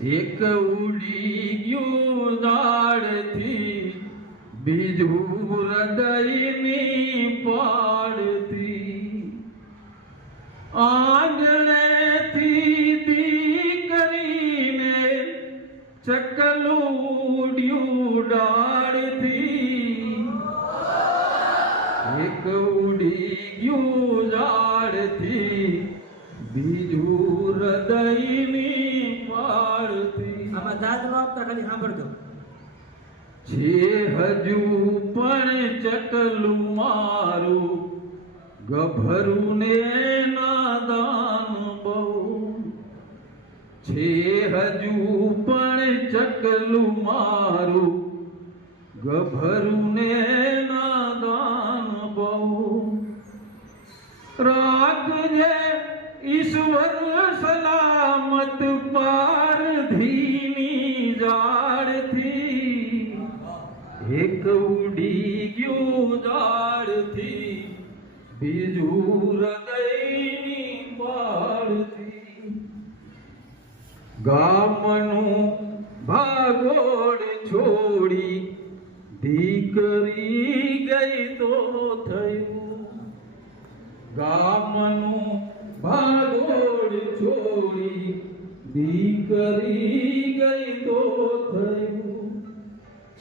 એક ઉડી ગયું દાડથી બીજું હૃદયની પાડથી આંગણેથી દીકરીને ચકલું ઉડ્યું ડાળથી એક ઉડી ગયું ઝાડથી બીજું હૃદયની પાડથી આમાં દાદ નો આપતા ખાલી સાંભળજો છે હજુ પણ ચકલું મારું ગભરું ને નાદાન બહુ છે હજુ પણ ચકલું મારું ગભરું ને નાદાન બહુ રાખજે ઈશ્વર સલામત પારધીની જાળથી એક ઉડી ગયું ઝાડથી બીજું હૃદયની પાળથી ગામનું ભાગોળ છોડી દીકરી ગઈ તો થયું ગામનું ભાગોળ છોડી દીકરી ગઈ તો થયું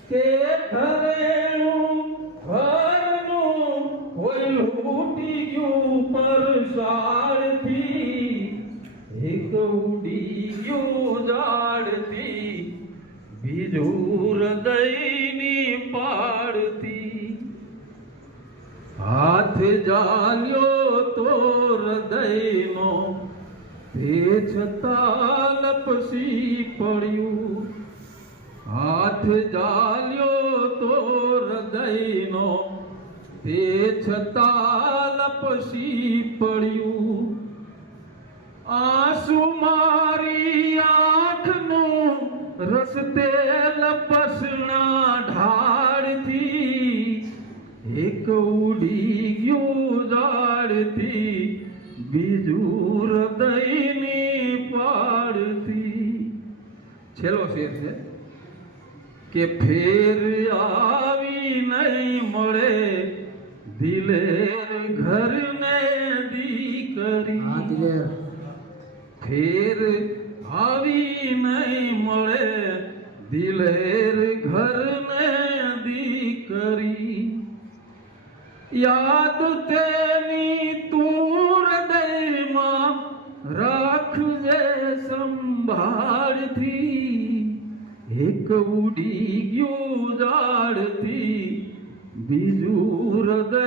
કે ઘરેણું ઘરનું કોઈ લૂટી ગયું પરસાળથી એક ઉડી ગયું ઝાડથી બીજું હૃદયની પાડથી હાથ જાલ્યો તો હૃદયનો તે છતાં લપસી પડ્યું હાથ જાલ્યો તો હૃદયનો તે છતાં લપસી પડ્યું આંસુ મારી આંખનું રસ્તે લપસણા ઢાળથી એક ઉડી ગયું ઝાડથી બીજું હૃદયની પાડથી છેલ્લો શેર છે કે ફેર આવી નહીં મળે દિલેર ઘરને દીકરી ફેર આવી નહીં મળે દિલેર ઘરને દીકરી યાદ તેની તું હૃદયમાં રાખજે સંભાળથી એક ઉડી ગયું ઝાડથી બીજું હૃદય